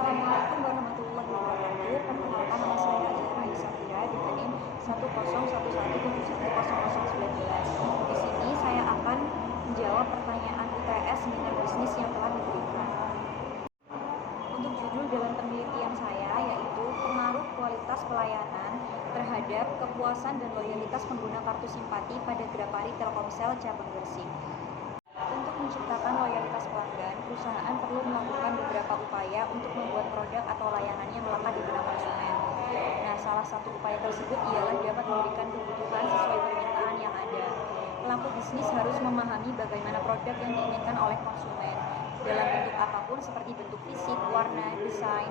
Assalamualaikum warahmatullahi wabarakatuh. Perkenalkan, nama saya Azhara Safira dengan NIM 10111710019. Di sini saya akan menjawab pertanyaan UTS seminar bisnis yang telah diberikan. Untuk judul dalam penelitian saya yaitu pengaruh kualitas pelayanan terhadap kepuasan dan loyalitas pengguna kartu simpati pada Grapari Telkomsel cabang Gresik. Untuk menciptakan loyalitas pelanggan, perusahaan perlu melakukan beberapa upaya untuk membuat produk atau layanannya melekat di benak konsumen. Nah, salah satu upaya tersebut ialah dapat memberikan kebutuhan sesuai permintaan yang ada. Pelaku bisnis harus memahami bagaimana produk yang diinginkan oleh konsumen, dalam bentuk apapun seperti bentuk fisik, warna, desain,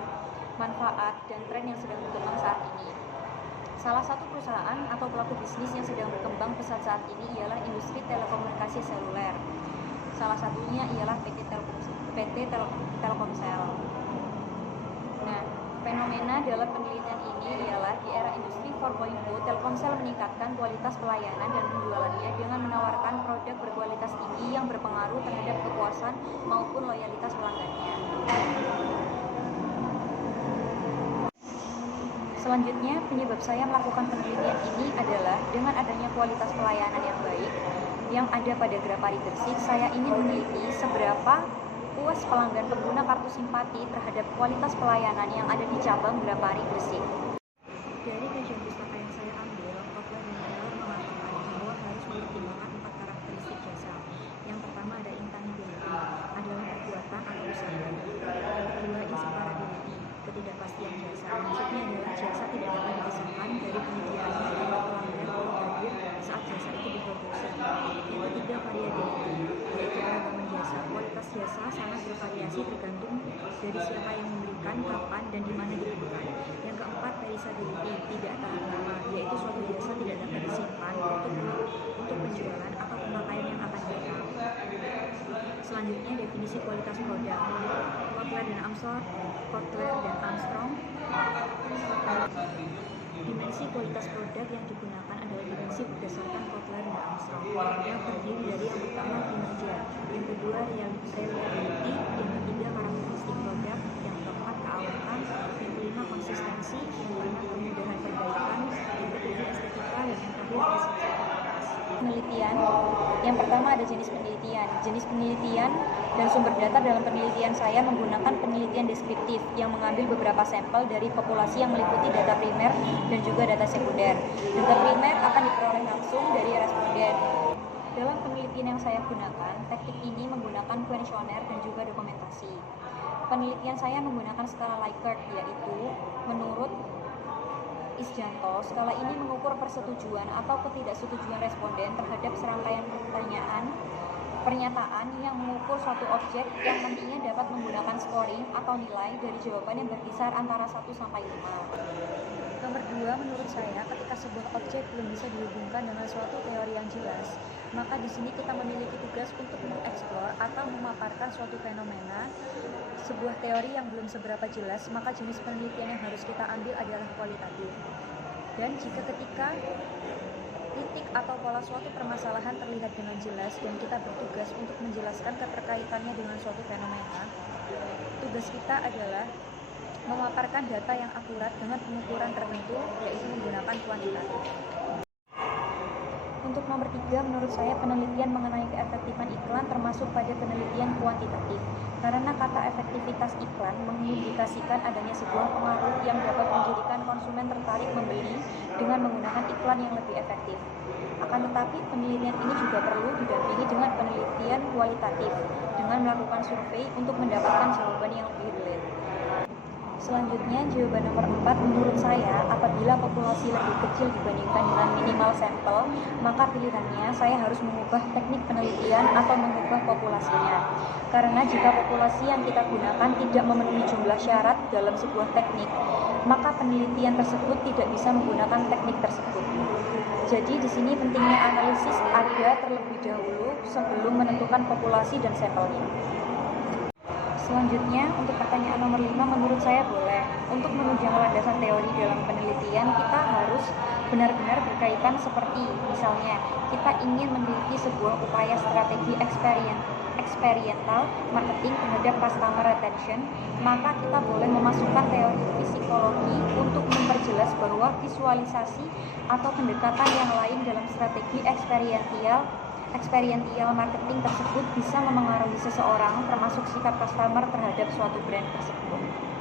manfaat, dan tren yang sedang berkembang saat ini. Salah satu perusahaan atau pelaku bisnis yang sedang berkembang pesat saat ini ialah industri telekomunikasi seluler. Salah satunya ialah PT Telkomsel. Nah, fenomena dalam penelitian ini ialah di era industri 4.0, Telkomsel meningkatkan kualitas pelayanan dan penjualannya dengan menawarkan produk berkualitas tinggi yang berpengaruh terhadap kepuasan maupun loyalitas pelanggannya. Selanjutnya, penyebab saya melakukan penelitian ini adalah dengan adanya kualitas pelayanan yang baik yang ada pada Grapari Gresik, saya ingin meneliti seberapa puas pelanggan pengguna kartu simpati terhadap kualitas pelayanan yang ada di cabang Grapari Gresik. Dari kajian pustaka yang saya ambil, Kotler dan Taylor mengatakan bahwa harus mempertimbangkan 4 karakteristik jasa. Yang pertama ada intangibility, adalah perbuatan atau usaha. Yang kedua inseparability, ketidakpastian jasa. Maksudnya adalah jasa tidak dapat dipisahkan dari penyediaannya tempat pelanggan perlu hadir saat jasa itu diproduksi. Yang ketiga variability, yaitu keragaman jasa. Kualitas jasa sangat bervariasi tergantung dari siapa yang memberikan, kapan, dan di mana diberikan. Yang keempat perishability, tidak tahan lama, yaitu suatu jasa tidak dapat disimpan untuk penjualan atau pemakaian yang akan datang. Selanjutnya definisi kualitas produk. Kotler dan Armstrong. Dimensi kualitas produk yang digunakan adalah dimensi berdasarkan Kotler dan Armstrong, yang terdiri dari yang pertama kinerja, yang kedua reliability, yang ketiga karakteristik produk, yang keempat keawetan, yang kelima konsistensi, yang keenam kemudahan perbaikan, yang ketujuh estetika, dan yang terakhir esensibilitas. Penelitian. Yang pertama ada jenis penelitian. Jenis penelitian dan sumber data dalam penelitian saya menggunakan penelitian deskriptif yang mengambil beberapa sampel dari populasi yang meliputi data primer dan juga data sekunder. Data primer akan diperoleh langsung dari responden. Dalam penelitian yang saya gunakan, teknik ini menggunakan kuesioner dan juga dokumentasi. Penelitian saya menggunakan skala Likert, yaitu menurut Isjanto, skala ini mengukur persetujuan atau ketidaksetujuan responden terhadap serangkaian pernyataan yang mengukur suatu objek yang nantinya dapat menggunakan scoring atau nilai dari jawaban yang berkisar antara 1 sampai 5. Nomor 2, menurut saya, ketika sebuah objek belum bisa dihubungkan dengan suatu teori yang jelas, maka di sini kita memiliki tugas untuk mengeksplor atau memaparkan suatu fenomena, sebuah teori yang belum seberapa jelas, maka jenis penelitian yang harus kita ambil adalah kualitatif. Dan jika ketika titik atau pola suatu permasalahan terlihat dengan jelas dan kita bertugas untuk menjelaskan keterkaitannya dengan suatu fenomena, tugas kita adalah memaparkan data yang akurat dengan pengukuran tertentu, yaitu menggunakan kuantitatif. Untuk nomor 3, menurut saya penelitian mengenai keefektifan iklan termasuk pada penelitian kuantitatif, karena kata efektivitas iklan mengindikasikan adanya sebuah pengaruh yang dapat menjadikan konsumen tertarik membeli dengan menggunakan iklan yang lebih efektif. Akan tetapi, penelitian ini juga perlu didampingi dengan penelitian kualitatif, dengan melakukan survei untuk mendapatkan jawaban yang lebih relate. Selanjutnya, jawaban nomor 4, menurut saya, apabila populasi lebih kecil dibandingkan dengan minimal sampel, maka pilihannya saya harus mengubah teknik penelitian atau mengubah populasinya. Karena jika populasi yang kita gunakan tidak memenuhi jumlah syarat dalam sebuah teknik, maka penelitian tersebut tidak bisa menggunakan teknik tersebut. Jadi di sini pentingnya analisis ada terlebih dahulu sebelum menentukan populasi dan sampelnya. Selanjutnya, untuk pertanyaan nomor 5, menurut saya boleh. Untuk menunjang landasan teori dalam penelitian, kita harus benar-benar berkaitan seperti, misalnya, kita ingin meneliti sebuah upaya strategi experiential marketing terhadap customer retention, maka kita boleh memasukkan teori psikologi untuk memperjelas bahwa visualisasi atau pendekatan yang lain dalam strategi experiential marketing tersebut bisa memengaruhi seseorang, termasuk sikap customer terhadap suatu brand tersebut.